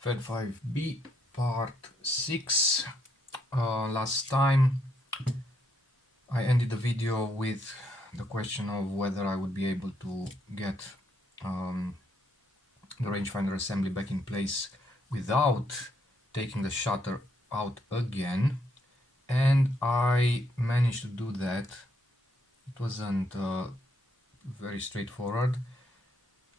Fed 5B part 6. Last time I ended the video with the question of whether I would be able to get the rangefinder assembly back in place without taking the shutter out again, and I managed to do that. It wasn't very straightforward,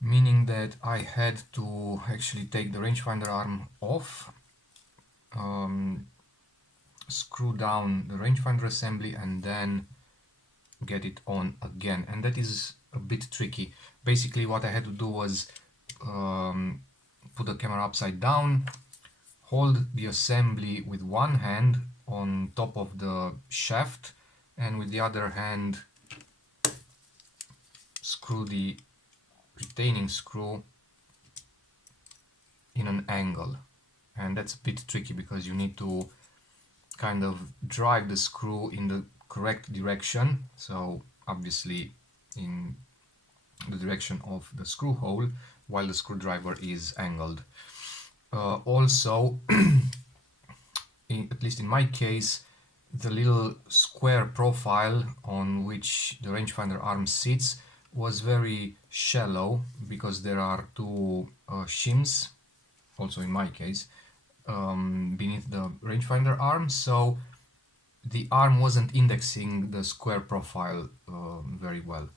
meaning that I had to actually take the rangefinder arm off, screw down the rangefinder assembly, and then get it on again, and that is a bit tricky. Basically what I had to do was put the camera upside down, hold the assembly with one hand on top of the shaft, and with the other hand screw the retaining screw in an angle. And that's a bit tricky because you need to kind of drive the screw in the correct direction, so obviously in the direction of the screw hole while the screwdriver is angled. Also, at least in my case, the little square profile on which the rangefinder arm sits was very shallow because there are two shims, also in my case, beneath the rangefinder arm, so the arm wasn't indexing the square profile very well,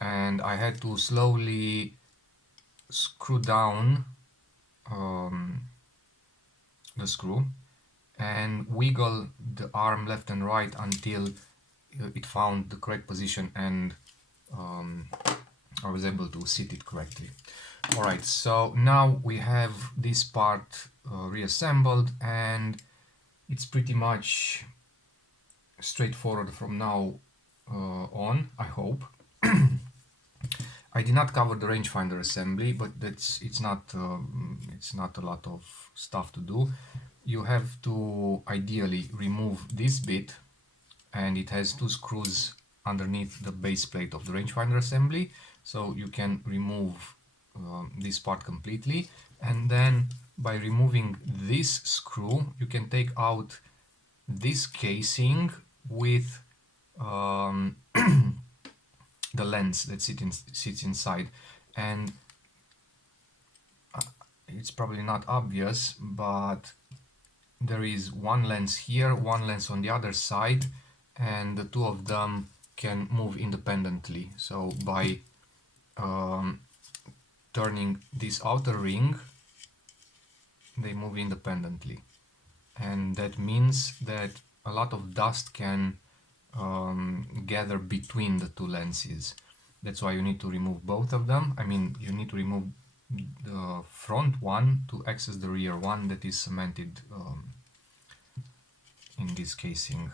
and I had to slowly screw down the screw and wiggle the arm left and right until it found the correct position and I was able to sit it correctly. Alright, so now we have this part reassembled, and it's pretty much straightforward from now on, I hope. I did not cover the rangefinder assembly, but it's not a lot of stuff to do. You have to ideally remove this bit, and it has two screws underneath the base plate of the rangefinder assembly, so you can remove this part completely, and then by removing this screw you can take out this casing with the lens that sits inside. And it's probably not obvious, but there is one lens here, one lens on the other side, and the two of them can move independently. So by turning this outer ring, they move independently, and that means that a lot of dust can gather between the two lenses. That's why you need to remove both of them. I mean, you need to remove the front one to access the rear one that is cemented in this casing.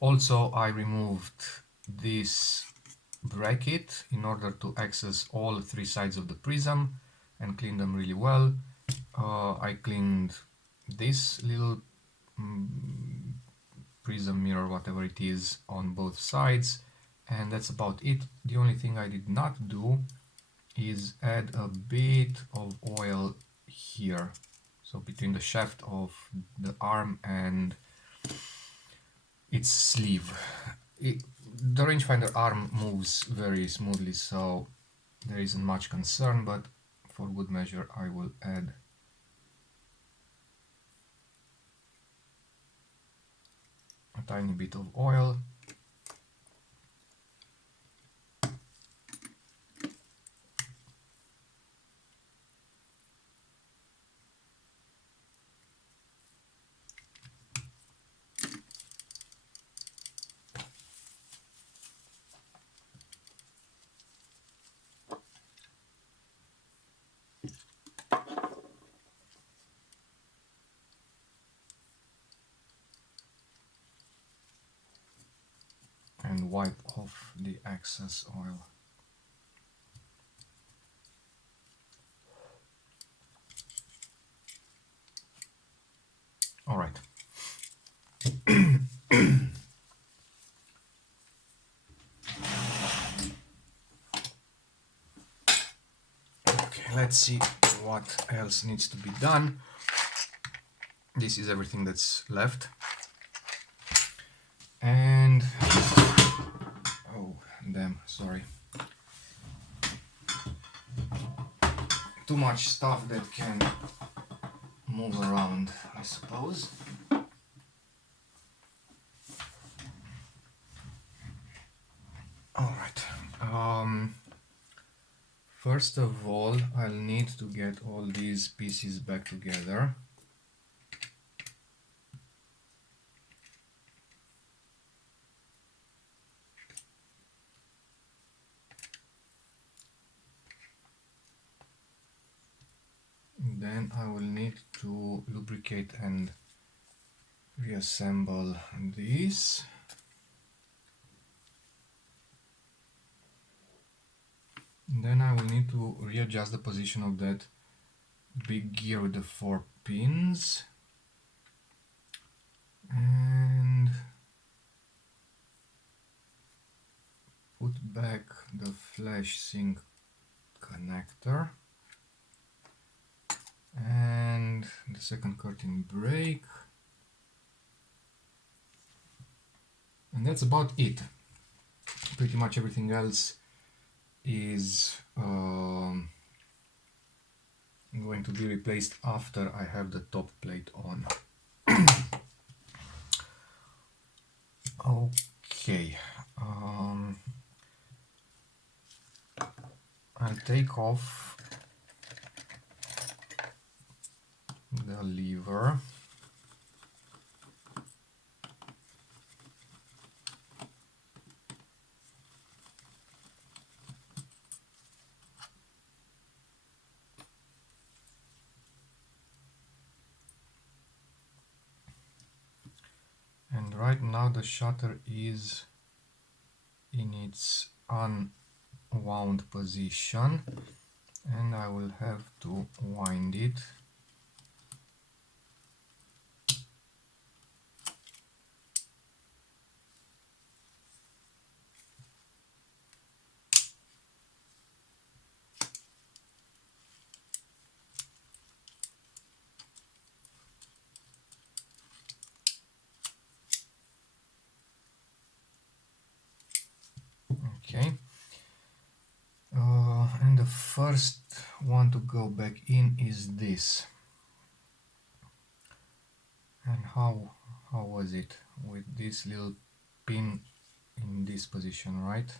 Also, I removed this bracket in order to access all three sides of the prism and clean them really well. I cleaned this little prism mirror, whatever it is, on both sides, and that's about it. The only thing I did not do is add a bit of oil here, so between the shaft of the arm and its sleeve. The rangefinder arm moves very smoothly, so there isn't much concern, but for good measure I will add a tiny bit of oil. And wipe off the excess oil. All right. Okay, let's see what else needs to be done. This is everything that's left. And oh damn, sorry, too much stuff that can move around, I suppose. All right, first of all, I'll need to get all these pieces back together. Then I will need to lubricate and reassemble these. Then I will need to readjust the position of that big gear with the 4 pins. And put back the flash sink connector. And the second curtain brake. And that's about it. Pretty much everything else is going to be replaced after I have the top plate on. Okay, I'll take off the lever. And right now the shutter is in its unwound position, and I will have to wind it. Okay, and the first one to go back in is this. And how was it with this little pin in this position, right?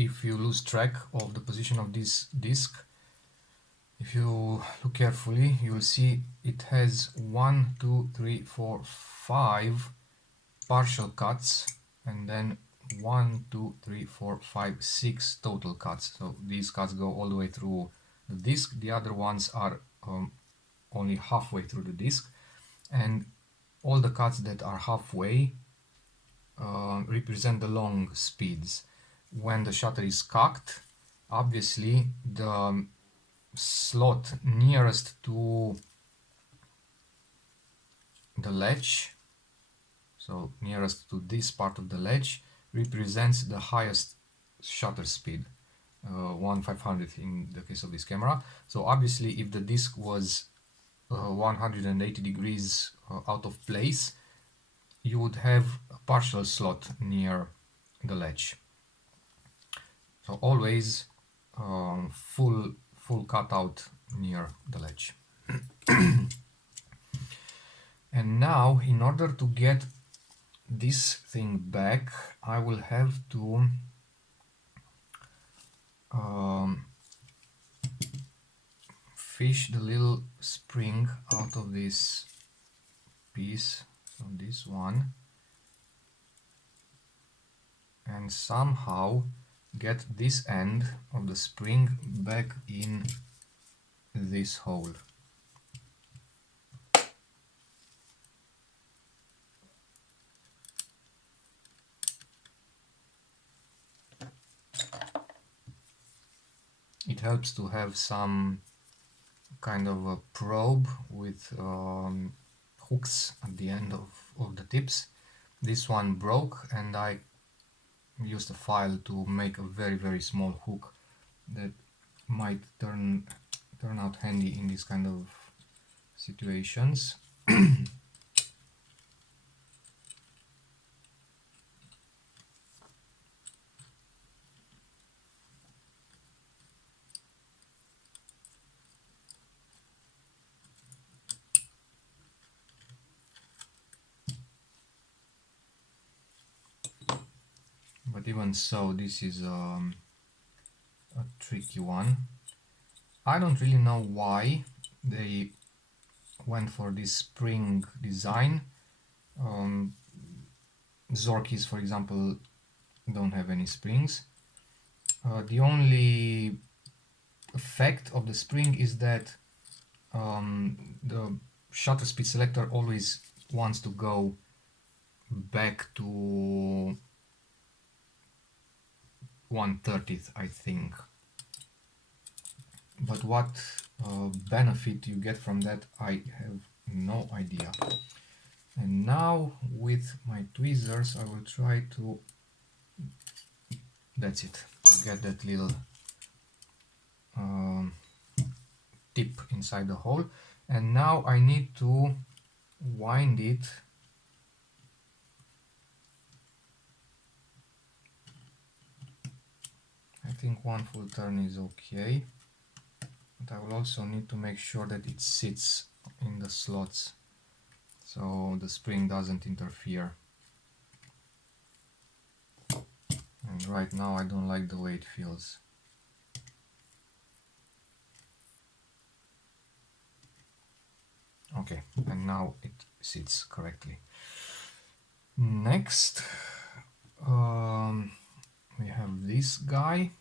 If you lose track of the position of this disc, if you look carefully, you'll see it has 1, 2, 3, 4, 5 partial cuts, and then 1, 2, 3, 4, 5, 6 total cuts. So these cuts go all the way through the disc. The other ones are only halfway through the disc, and all the cuts that are halfway represent the long speeds. When the shutter is cocked, obviously the slot nearest to the ledge, so nearest to this part of the ledge, represents the highest shutter speed, 1/500 in the case of this camera. So obviously if the disc was 180 degrees out of place, you would have a partial slot near the ledge. So always full cutout near the ledge. And now, in order to get this thing back, I will have to fish the little spring out of this piece, so this one, and somehow get this end of the spring back in this hole. It helps to have some kind of a probe with hooks at the end of the tips. This one broke and I used a file to make a very small hook that might turn out handy in these kind of situations. But even so, this is a tricky one. I don't really know why they went for this spring design. Zorkis, for example, don't have any springs. The only effect of the spring is that the shutter speed selector always wants to go back to 1/30th, I think. But what benefit you get from that, I have no idea. And now with my tweezers I will try to, that's it, get that little tip inside the hole. And now I need to wind it I think one full turn is okay, but I will also need to make sure that it sits in the slots so the spring doesn't interfere. And right now I don't like the way it feels. Okay, and now it sits correctly. Next, we have this guy.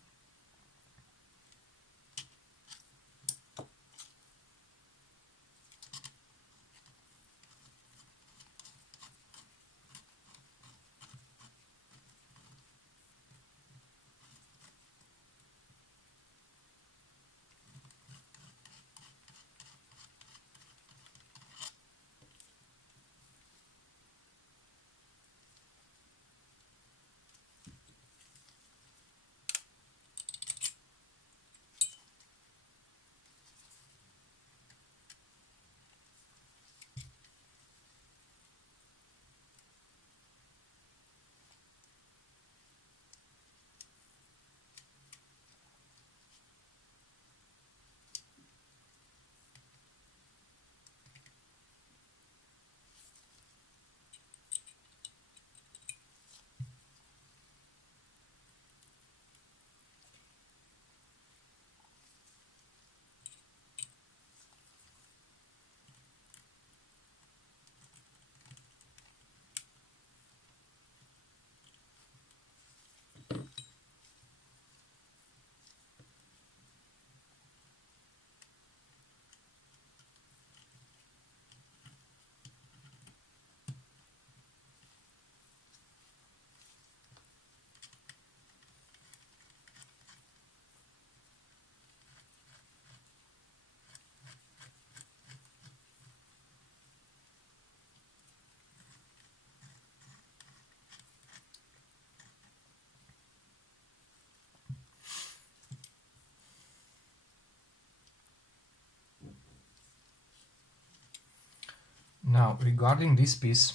Now, regarding this piece,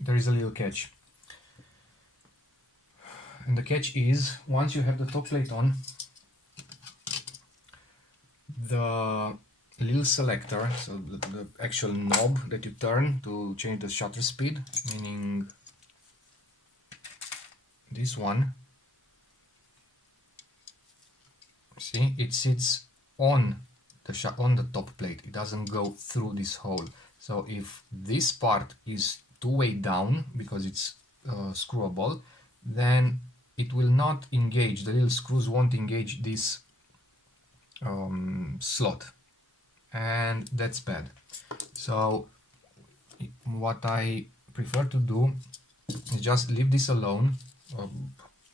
there is a little catch. And the catch is, once you have the top plate on, the little selector, so the actual knob that you turn to change the shutter speed, meaning this one, see, it sits on the top plate. It doesn't go through this hole. So if this part is two-way down because it's screwable, then it will not engage. The little screws won't engage this slot, and that's bad. So what I prefer to do is just leave this alone,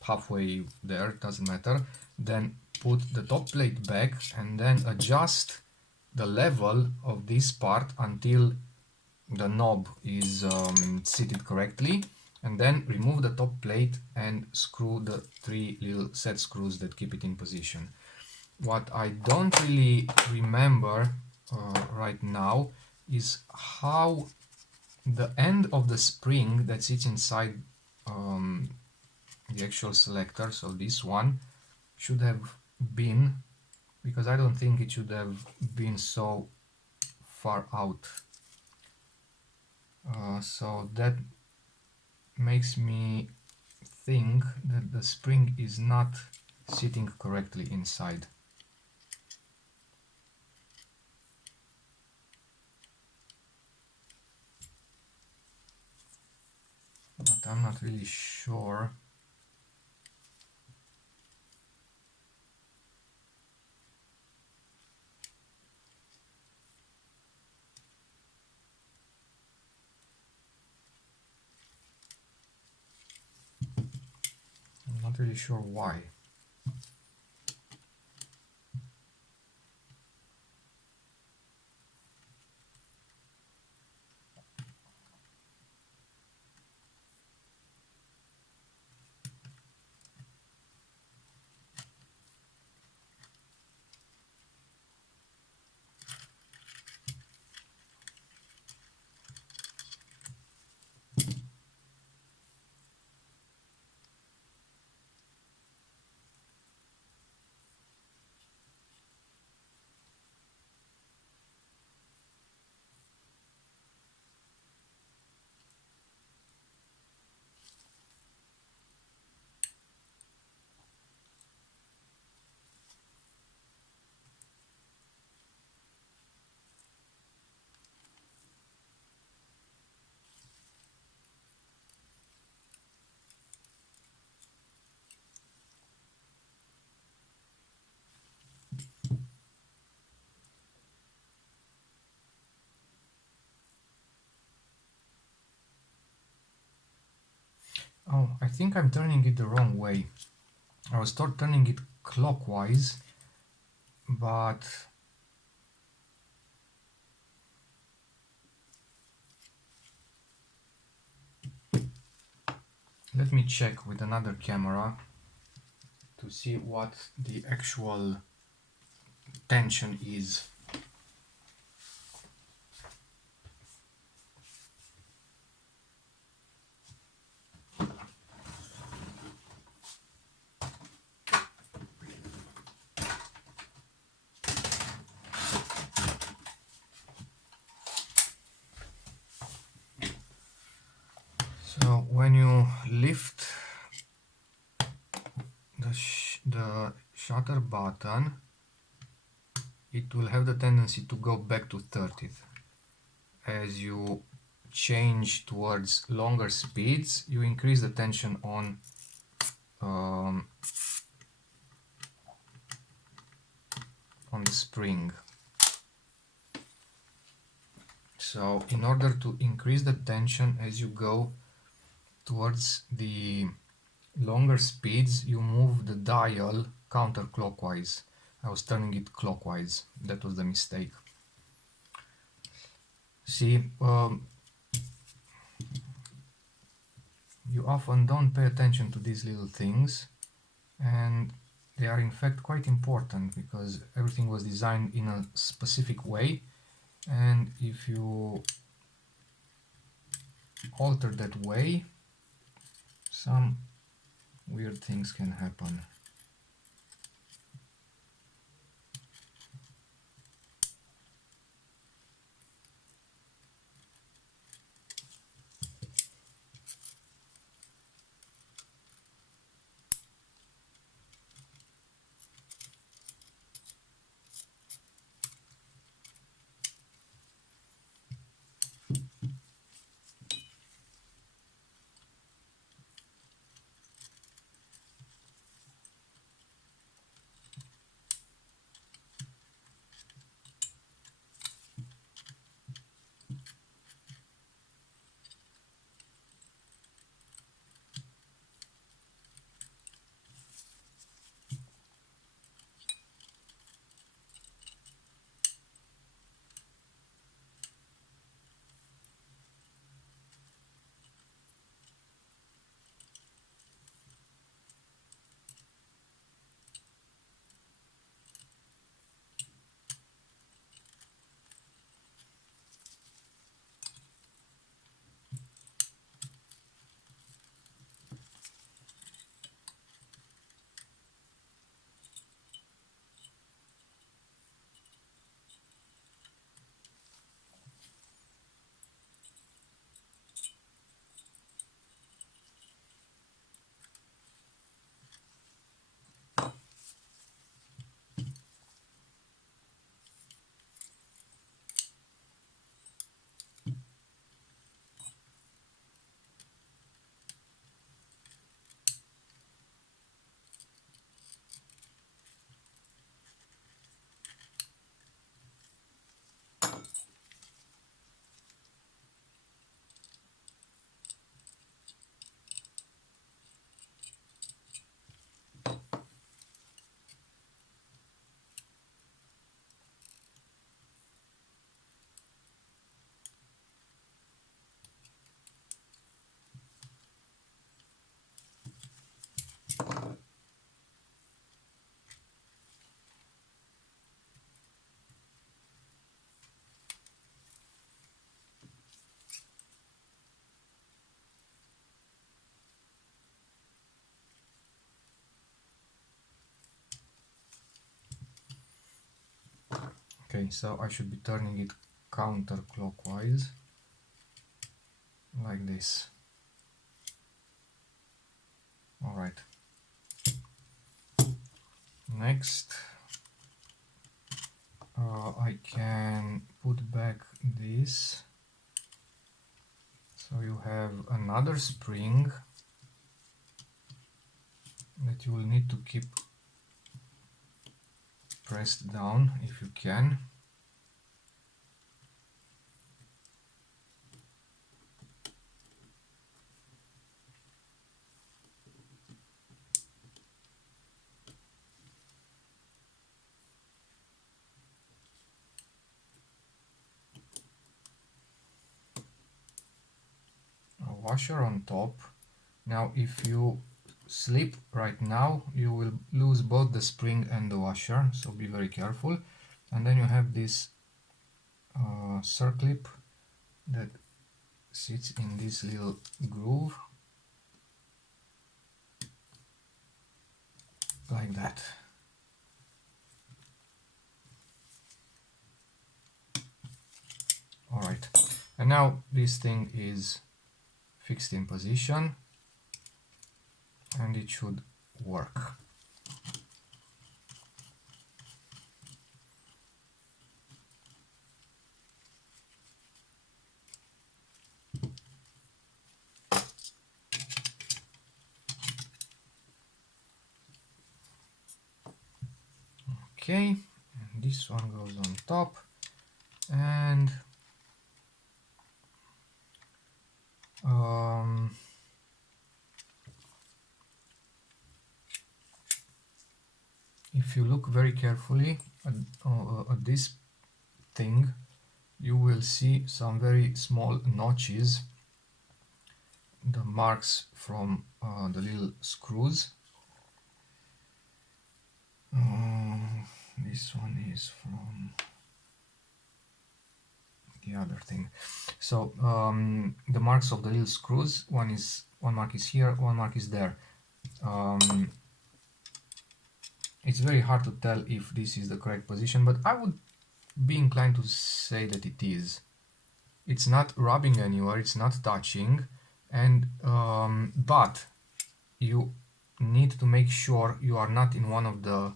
halfway there, doesn't matter, then put the top plate back and then adjust the level of this part until the knob is seated correctly, and then remove the top plate and screw the three little set screws that keep it in position. What I don't really remember right now is how the end of the spring that sits inside the actual selector, so this one, should have been, because I don't think it should have been so far out. So that makes me think that the spring is not sitting correctly inside. But I'm not really sure. I'm not really sure why. Oh, I think I'm turning it the wrong way. I will start turning it clockwise, but let me check with another camera to see what the actual tension is. So when you lift the shutter button, it will have the tendency to go back to 30th. As you change towards longer speeds, you increase the tension on the spring. So in order to increase the tension as you go towards the longer speeds, you move the dial counterclockwise. I was turning it clockwise. That was the mistake. See, you often don't pay attention to these little things, and they are in fact quite important because everything was designed in a specific way, and if you alter that way, some weird things can happen. Okay, so I should be turning it counterclockwise, like this. Alright. Next, I can put back this. So you have another spring that you will need to keep pressed down if you can. A washer on top. Now if you slip right now, you will lose both the spring and the washer, so be very careful. And then you have this circlip that sits in this little groove, like that. Alright, and now this thing is fixed in position and it should work. Okay, and this one goes on top, and if you look very carefully at this thing, you will see some very small notches, the marks from the little screws. This one is from the other thing. So the marks of the little screws, one mark is here, one mark is there. It's very hard to tell if this is the correct position, but I would be inclined to say that it is. It's not rubbing anywhere, it's not touching, and but you need to make sure you are not in one of the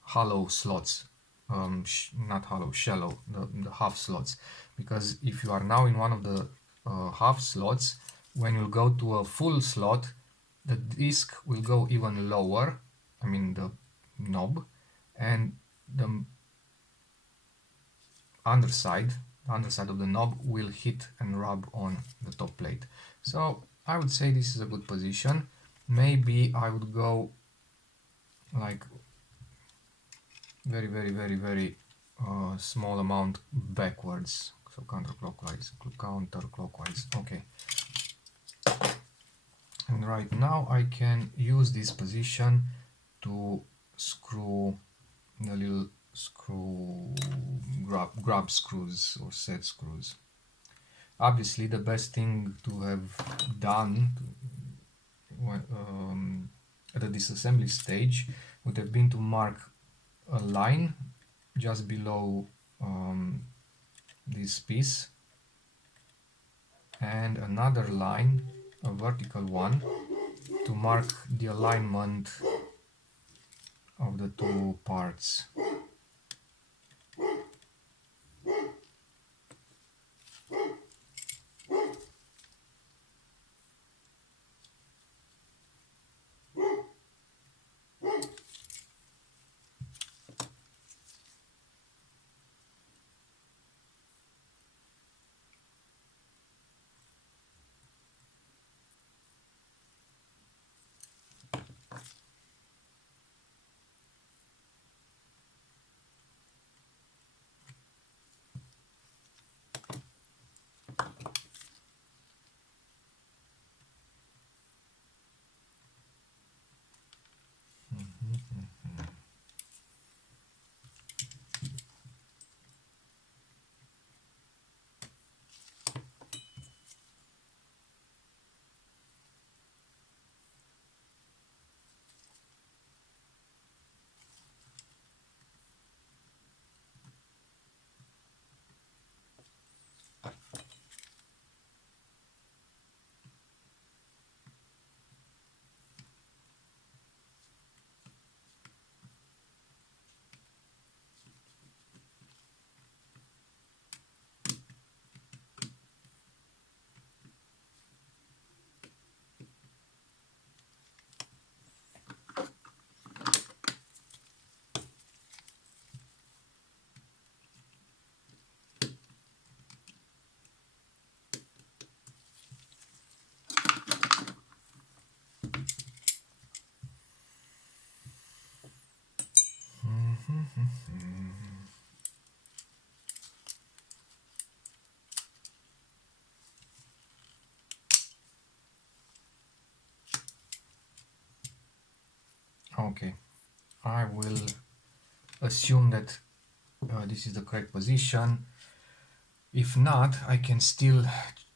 hollow slots, not hollow, shallow, the half slots, because if you are now in one of the half slots, when you go to a full slot, the disc will go even lower, I mean the knob, and the underside of the knob will hit and rub on the top plate. So I would say this is a good position. Maybe I would go like very small amount backwards, so counterclockwise. Okay, and right now I can use this position to screw the little grab screws or set screws. Obviously the best thing to have done at the disassembly stage would have been to mark a line just below this piece and another line, a vertical one, to mark the alignment of the two parts. Okay, I will assume that this is the correct position. If not, I can still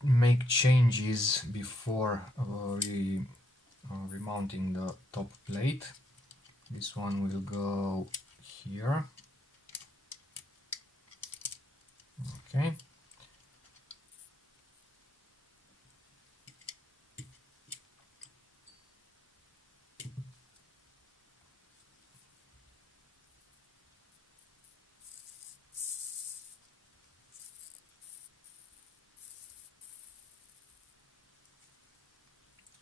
make changes before remounting the top plate. This one will go here. Okay.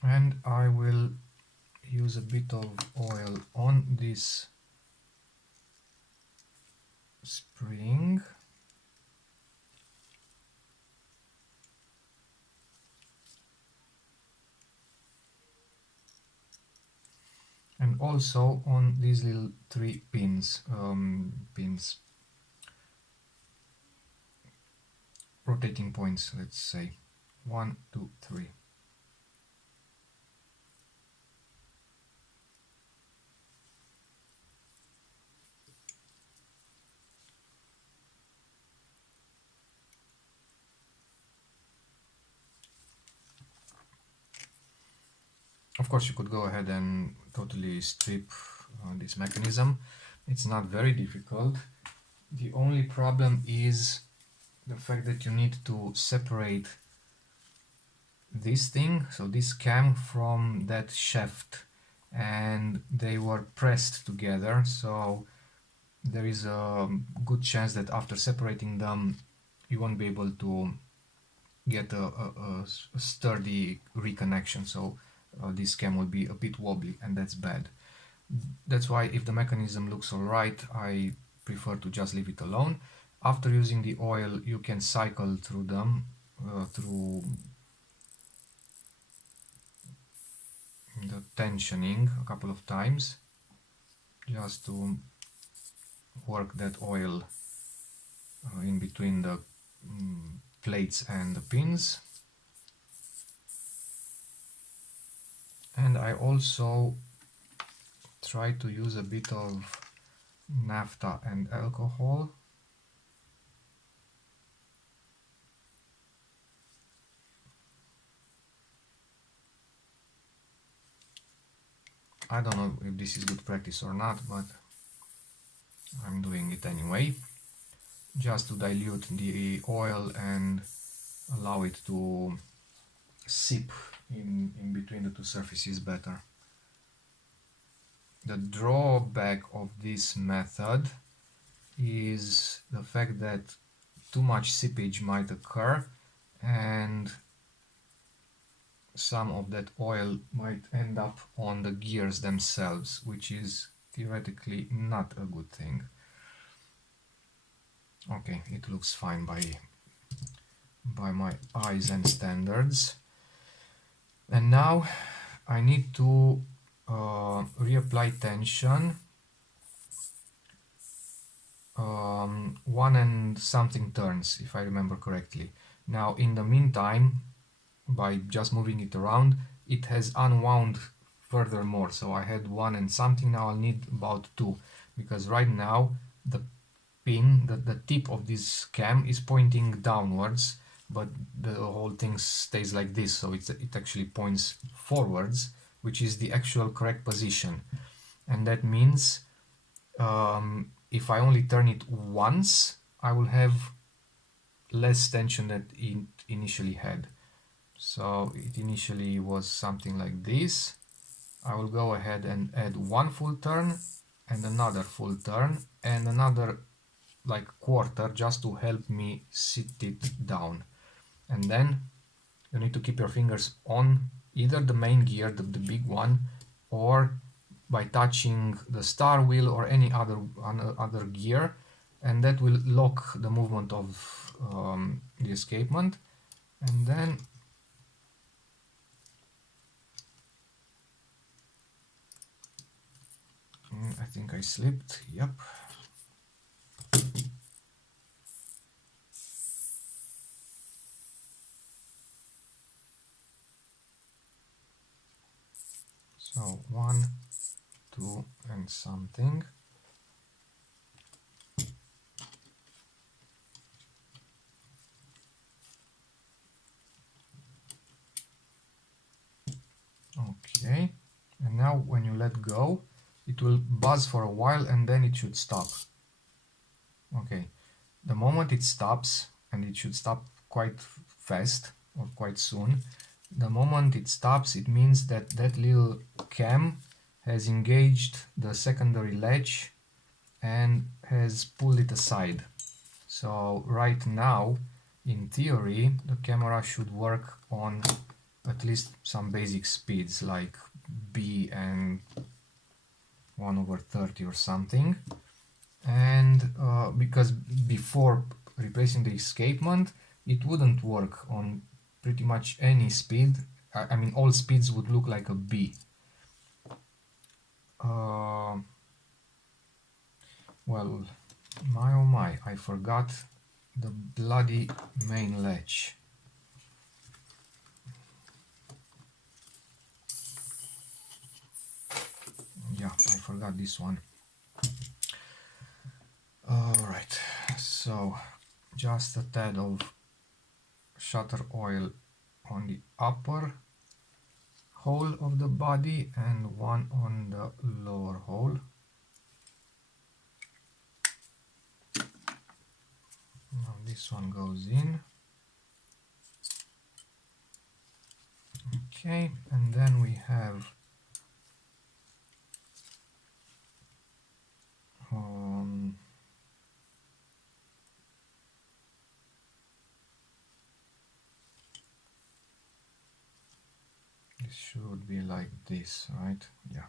And I will use a bit of oil on this spring and also on these little three pins, rotating points, let's say 1, 2, 3. Of course, you could go ahead and totally strip this mechanism. It's not very difficult. The only problem is the fact that you need to separate this thing, so this cam, from that shaft, and they were pressed together, so there is a good chance that after separating them you won't be able to get a sturdy reconnection, so this cam will be a bit wobbly, and that's bad. That's why if the mechanism looks alright, I prefer to just leave it alone. After using the oil, you can cycle through them, through the tensioning a couple of times, just to work that oil in between the plates and the pins. And I also try to use a bit of naphtha and alcohol. I don't know if this is good practice or not, but I'm doing it anyway, just to dilute the oil and allow it to seep in between the two surfaces better. The drawback of this method is the fact that too much seepage might occur and some of that oil might end up on the gears themselves, which is theoretically not a good thing. Okay, it looks fine by my eyes and standards. And now I need to reapply tension, 1 and something turns, if I remember correctly. Now in the meantime, by just moving it around, it has unwound furthermore, so I had 1 and something, now I'll need about 2, because right now the pin, the tip of this cam is pointing downwards, but the whole thing stays like this, so it actually points forwards, which is the actual correct position. And that means if I only turn it once, I will have less tension than it initially had. So it initially was something like this. I will go ahead and add 1 full turn and another full turn and another like quarter, just to help me sit it down. And then you need to keep your fingers on either the main gear, the big one, or by touching the star wheel or any other gear, and that will lock the movement of the escapement. And then I think I slipped, yep. So 1, 2 and something. Okay, and now when you let go, it will buzz for a while and then it should stop. Okay, the moment it stops, and it should stop quite fast or quite soon, the moment it stops, it means that that little cam has engaged the secondary latch and has pulled it aside. So right now, in theory, the camera should work on at least some basic speeds like B and 1/30 or something. And because before replacing the escapement, it wouldn't work on pretty much any speed. I mean, all speeds would look like a B. Well, my oh my, I forgot the bloody main latch. Yeah, I forgot this one. Alright, so just a tad of shutter oil on the upper hole of the body and one on the lower hole. Now this one goes in. Okay, and then we have this should be like this, right? Yeah.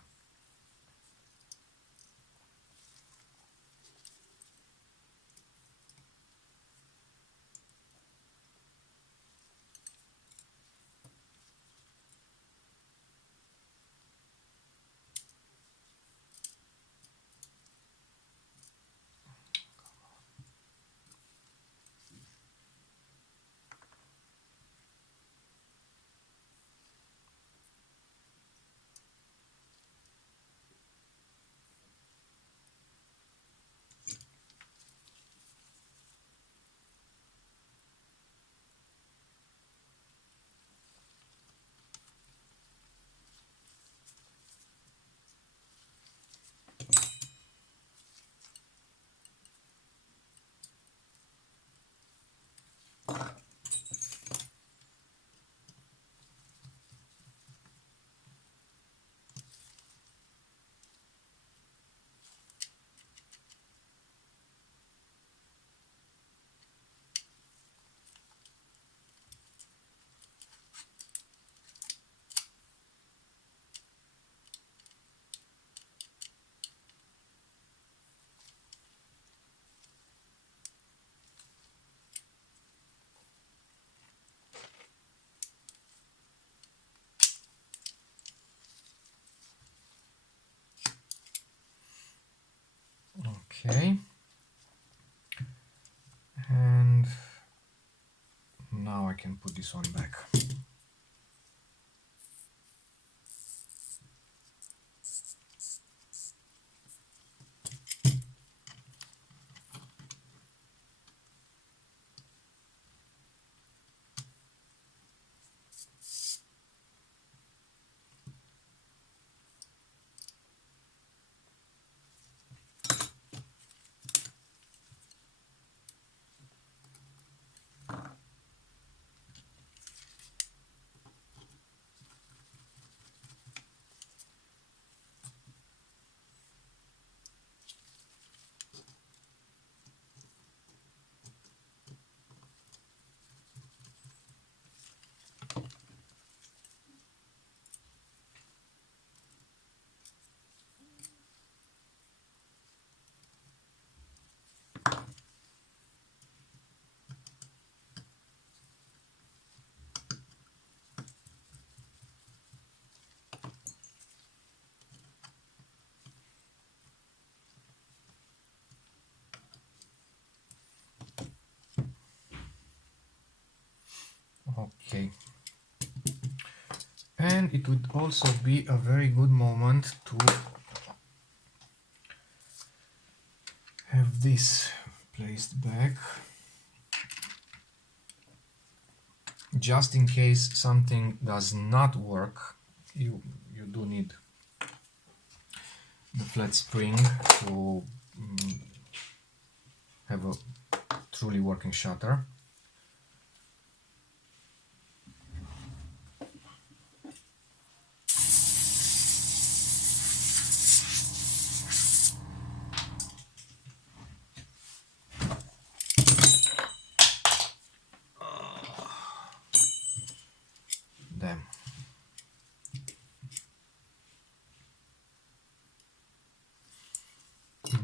Okay. And now I can put this one back. Okay. And it would also be a very good moment to have this placed back, just in case something does not work. You do need the flat spring to have a truly working shutter. Damn.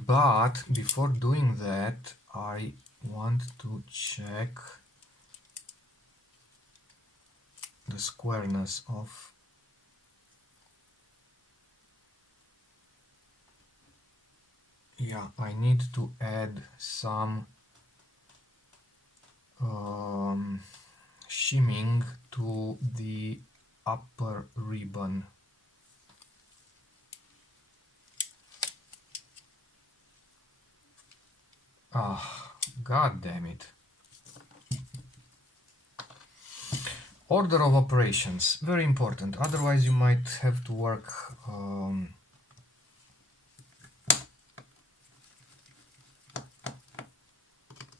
But before doing that, I want to check the squareness of I need to add some shimming to the upper ribbon. Ah, god damn it. Order of operations, very important, otherwise you might have to work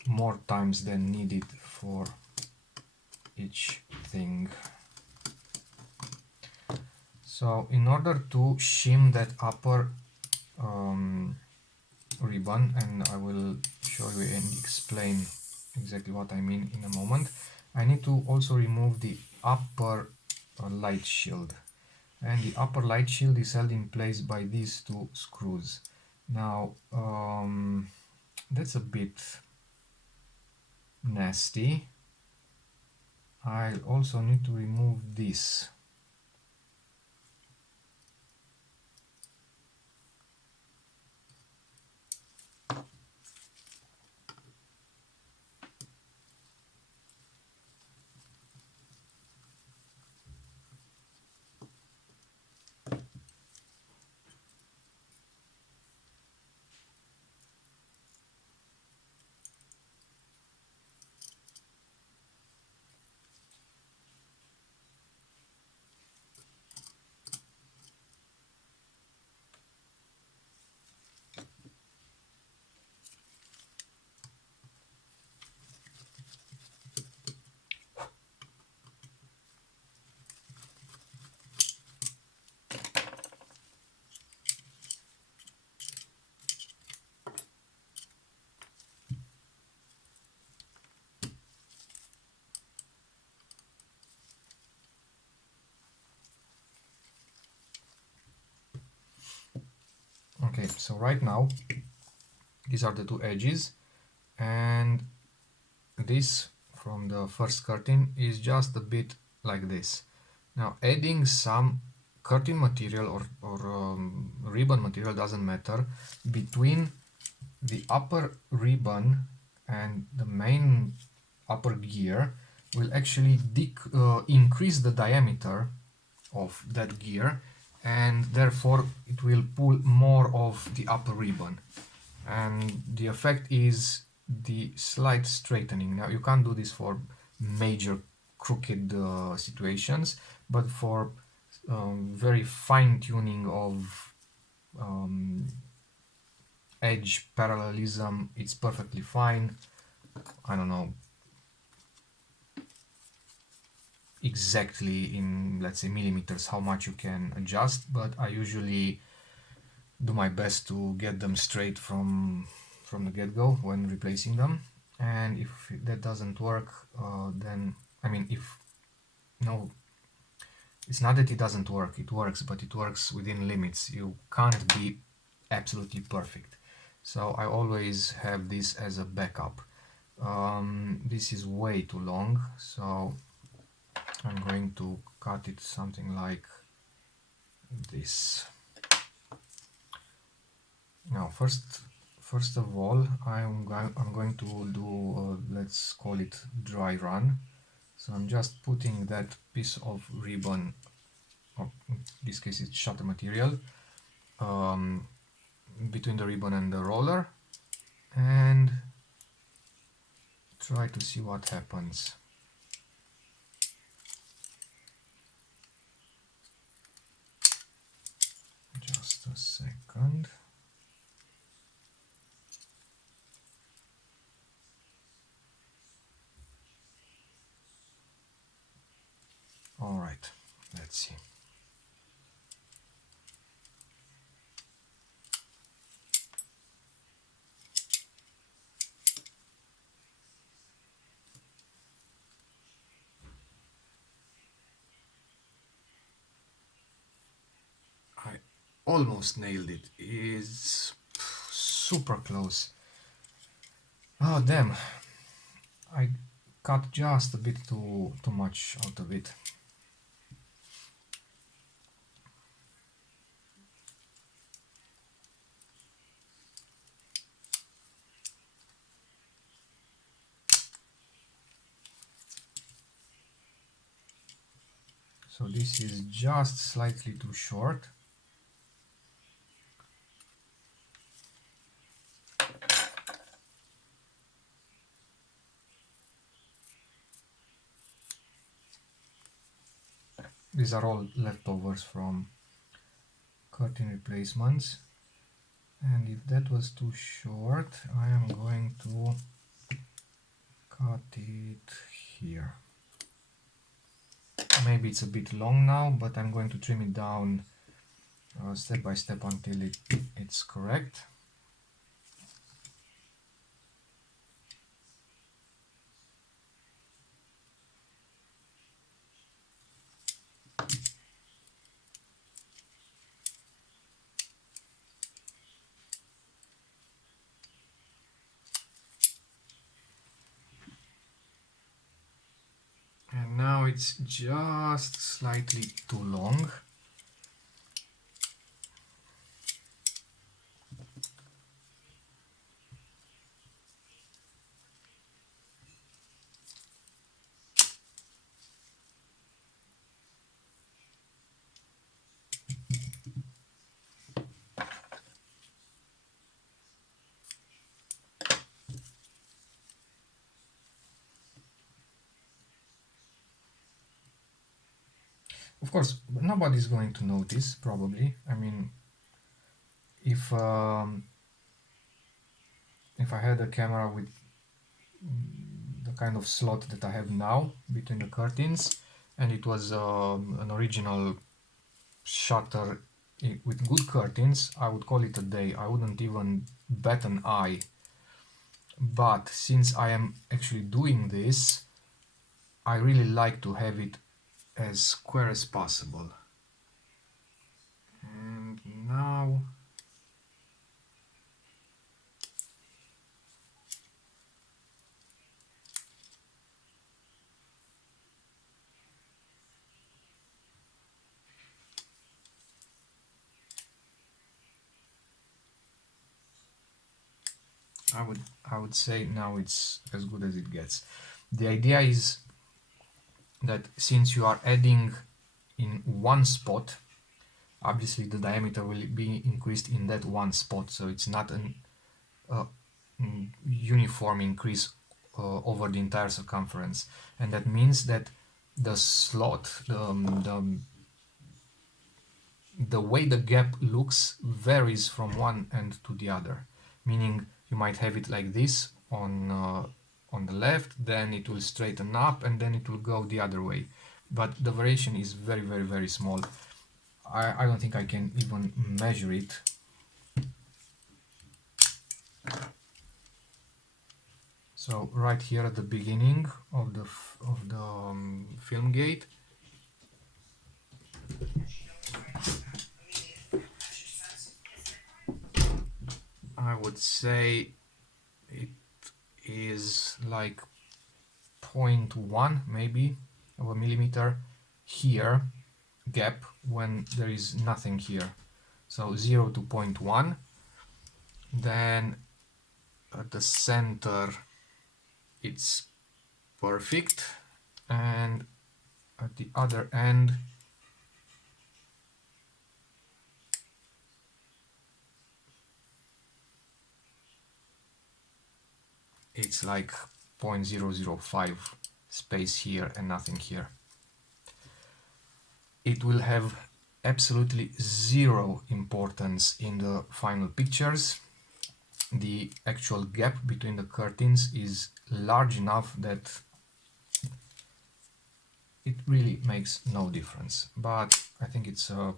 more times than needed for each thing. So in order to shim that upper ribbon, and I will show you and explain exactly what I mean in a moment, I need to also remove the upper light shield, and the upper light shield is held in place by these two screws. Now that's a bit nasty. I'll also need to remove this. Okay, so right now these are the two edges, and this from the first curtain is just a bit like this. Now adding some curtain material or ribbon material, doesn't matter, between the upper ribbon and the main upper gear will actually increase the diameter of that gear, and therefore it will pull more of the upper ribbon, and the effect is the slight straightening. Now you can't do this for major crooked situations, but for very fine tuning of edge parallelism, it's perfectly fine. I don't know exactly in, let's say, millimeters how much you can adjust, but I usually do my best to get them straight from the get-go when replacing them. And if that doesn't work, then I mean, if no, it's not that it doesn't work, it works, but it works within limits. You can't be absolutely perfect, so I always have this as a backup. This is way too long, so I'm going to cut it something like this. Now first of all, I'm going to do let's call it dry run. So I'm just putting that piece of ribbon, or in this case it's shutter material, between the ribbon and the roller, and try to see what happens. Just a second. All right, let's see. I almost nailed it. It's super close. Oh damn, I cut just a bit too much out of it. So this is just slightly too short. These are all leftovers from curtain replacements. And if that was too short, I am going to cut it here. Maybe it's a bit long now, but I'm going to trim it down step by step until it's correct. And now it's just slightly too long. Of course, nobody's going to notice, probably. I mean, if if I had a camera with the kind of slot that I have now between the curtains, and it was an original shutter with good curtains, I would call it a day. I wouldn't even bat an eye. But since I am actually doing this, I really like to have it as square as possible. And now I would say now it's as good as it gets. The idea is that since you are adding in one spot, obviously the diameter will be increased in that one spot, so it's not an uniform increase over the entire circumference. And that means that the slot, the way the gap looks varies from one end to the other, meaning you might have it like this on the left, then it will straighten up, and then it will go the other way, but the variation is very, very, very small. I don't think I can even measure it. So right here at the beginning of the film gate, I would say it is like 0.1 maybe of a millimeter here gap when there is nothing here. So 0 to 0.1. Then at the center it's perfect, and at the other end it's like 0.005 space here and nothing here. It will have absolutely zero importance in the final pictures. The actual gap between the curtains is large enough that it really makes no difference, but I think it's a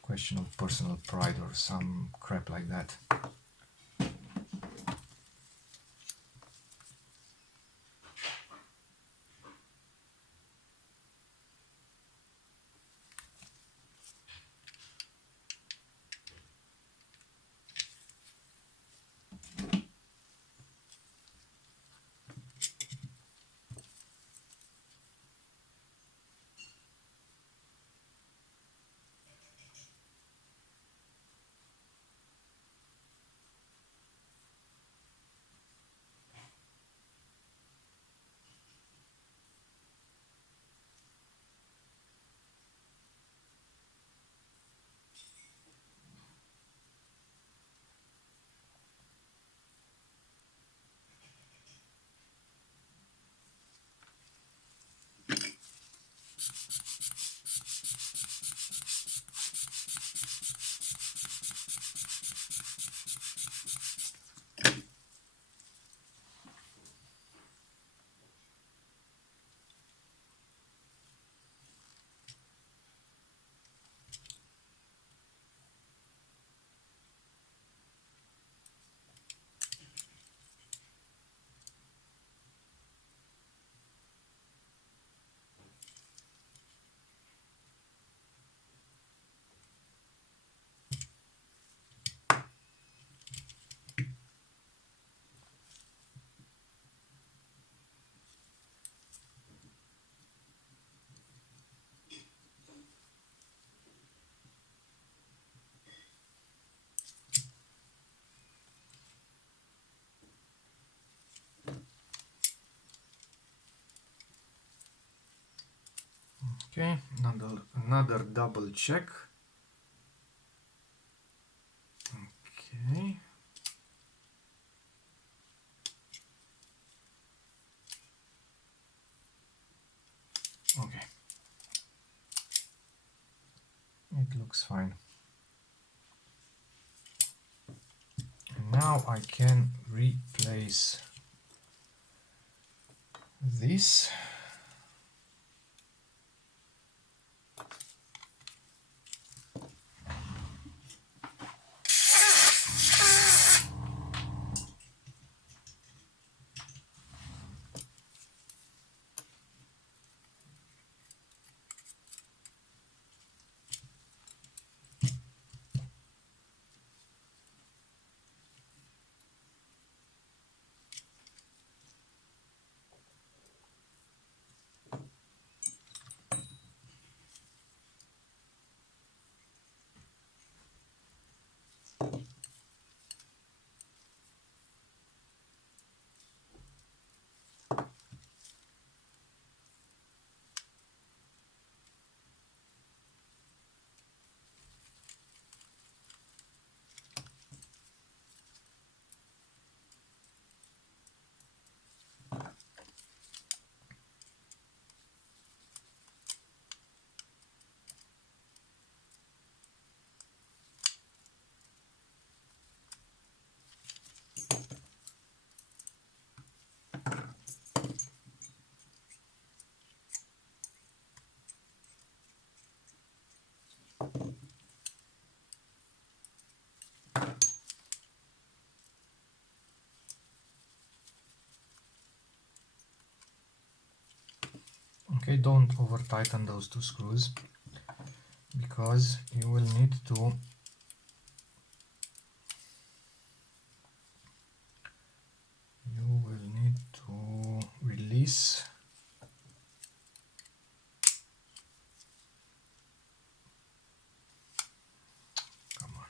question of personal pride or some crap like that. Okay, another double check. Okay. Okay. It looks fine. And now I can replace this. Okay, don't over tighten those two screws because you will need to release. Come on.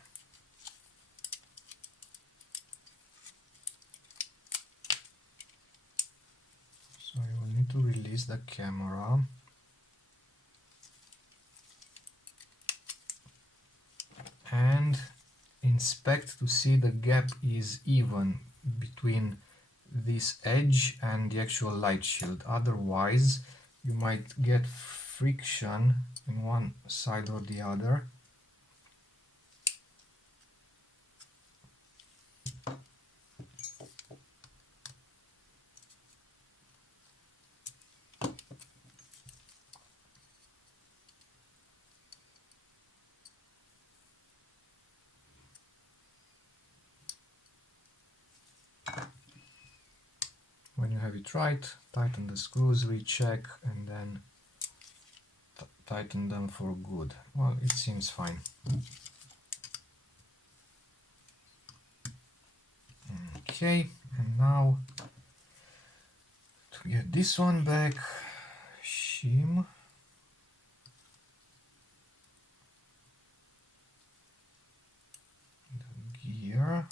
So you will need to release the camera and inspect to see the gap is even between this edge and the actual light shield. Otherwise you might get friction in one side or the other. When you have it right, tighten the screws, recheck, and then tighten them for good. Well, it seems fine. Okay, and now to get this one back, shim. The gear.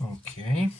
Okay.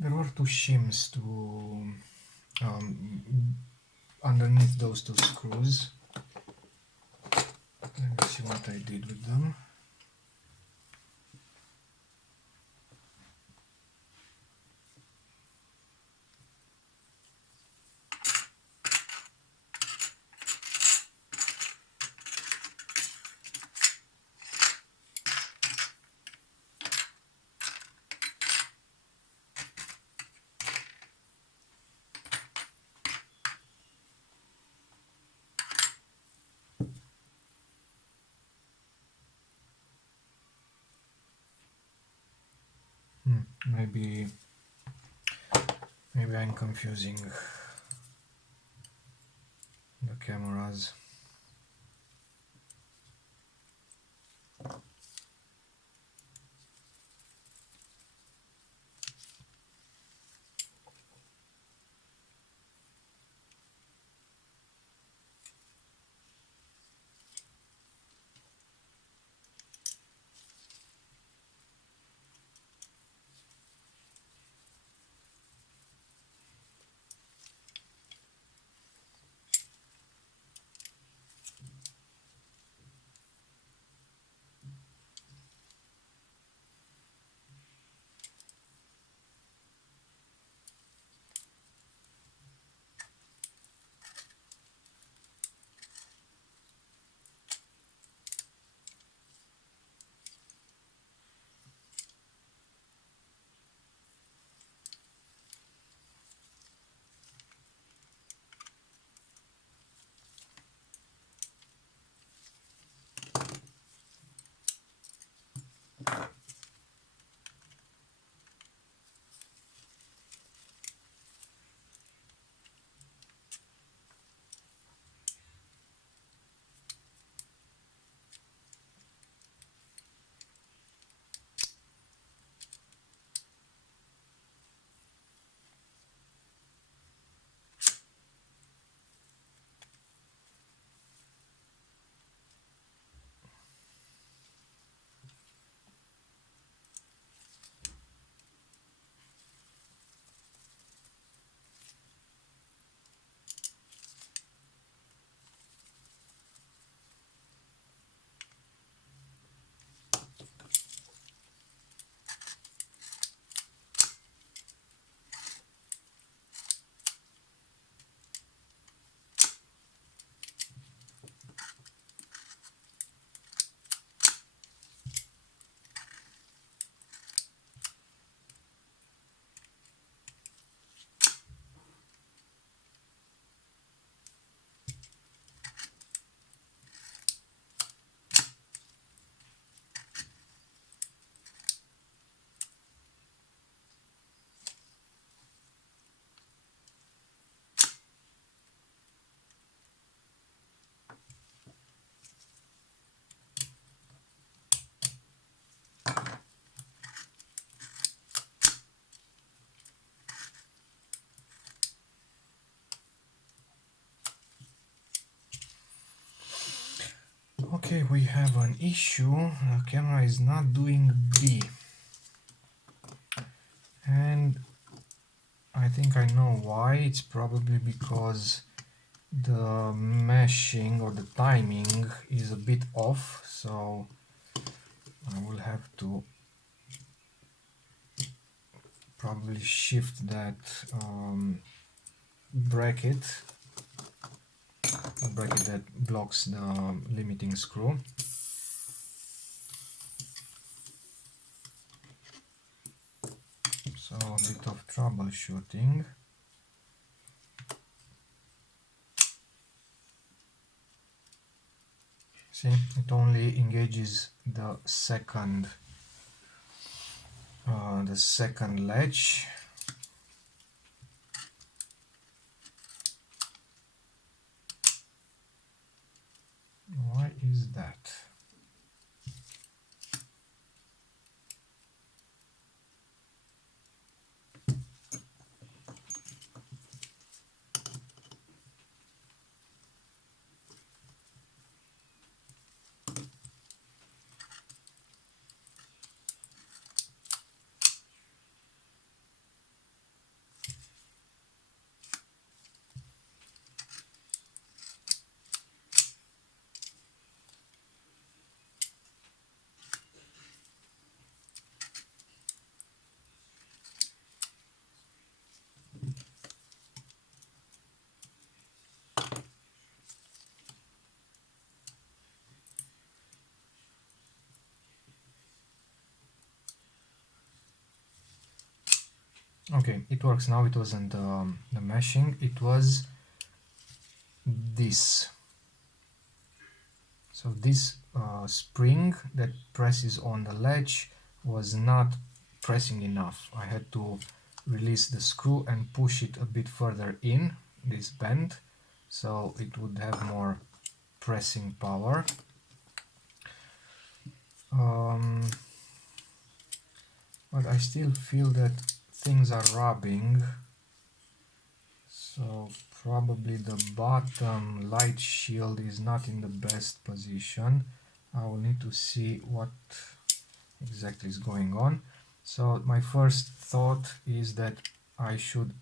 There were two shims to underneath those two screws. Let me see what I did with them. Maybe I'm confusing the cameras. Okay, we have an issue. The camera is not doing B. And I think I know why. It's probably because the meshing or the timing is a bit off, so I will have to probably shift that bracket that blocks the limiting screw. So a bit of troubleshooting. See, it only engages the second latch. Why is that? Okay, it works now. It wasn't the meshing, it was this. So this spring that presses on the latch was not pressing enough. I had to release the screw and push it a bit further in this bend so it would have more pressing power. But I still feel that things are rubbing, so probably the bottom light shield is not in the best position. I will need to see what exactly is going on. So my first thought is that I should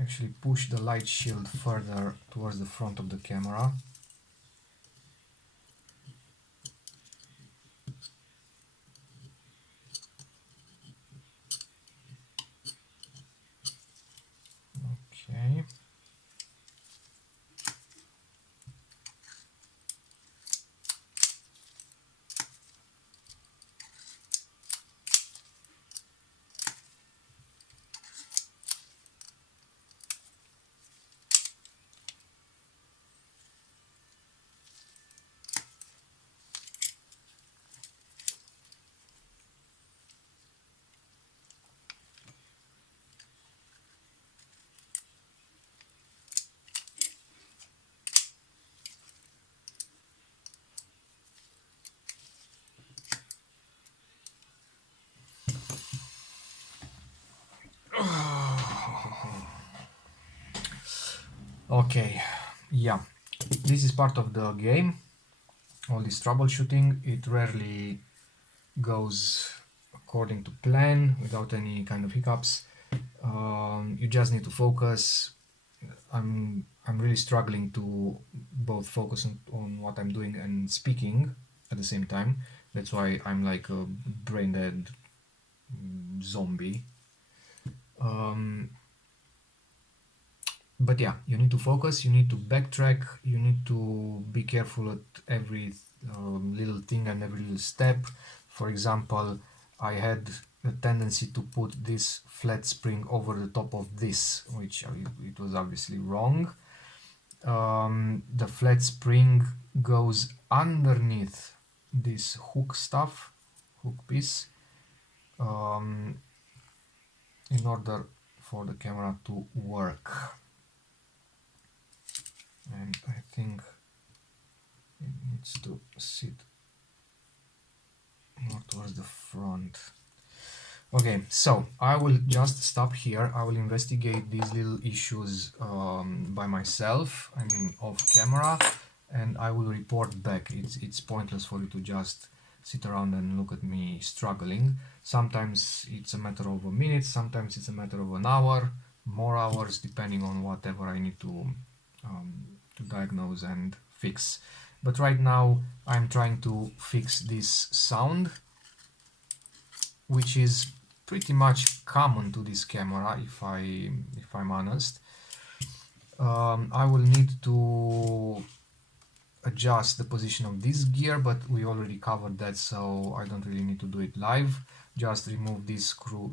actually push the light shield further towards the front of the camera. Okay. Okay, yeah, this is part of the game. All this troubleshooting, it rarely goes according to plan without any kind of hiccups. You just need to focus. I'm really struggling to both focus on what I'm doing and speaking at the same time. That's why I'm like a brain dead zombie. But yeah, you need to focus, you need to backtrack, you need to be careful at every little thing and every little step. For example, I had a tendency to put this flat spring over the top of this, which it was obviously wrong. The flat spring goes underneath this hook stuff, hook piece, in order for the camera to work. And I think it needs to sit more towards the front. Okay, so I will just stop here. I will investigate these little issues by myself, I mean off camera, and I will report back. It's pointless for you to just sit around and look at me struggling. Sometimes it's a matter of a minute, sometimes it's a matter of an hour, more hours, depending on whatever I need to diagnose and fix. But right now I'm trying to fix this sound, which is pretty much common to this camera, if I'm honest. I will need to adjust the position of this gear, but we already covered that, so I don't really need to do it live. Just remove this screw,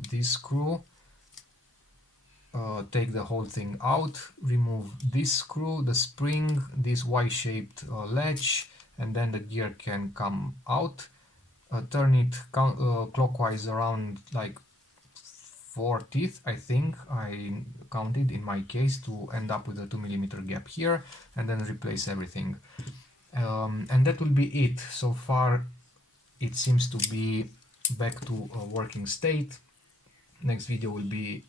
take the whole thing out, remove this screw, the spring, this Y-shaped latch, and then the gear can come out. Turn it clockwise around like 4 teeth, I think I counted in my case, to end up with a 2mm gap here, and then replace everything. And that will be it. So far it seems to be back to a working state. Next video will be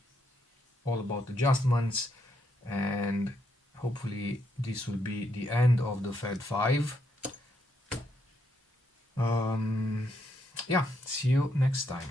all about adjustments, and hopefully this will be the end of the Fed 5. Yeah, see you next time.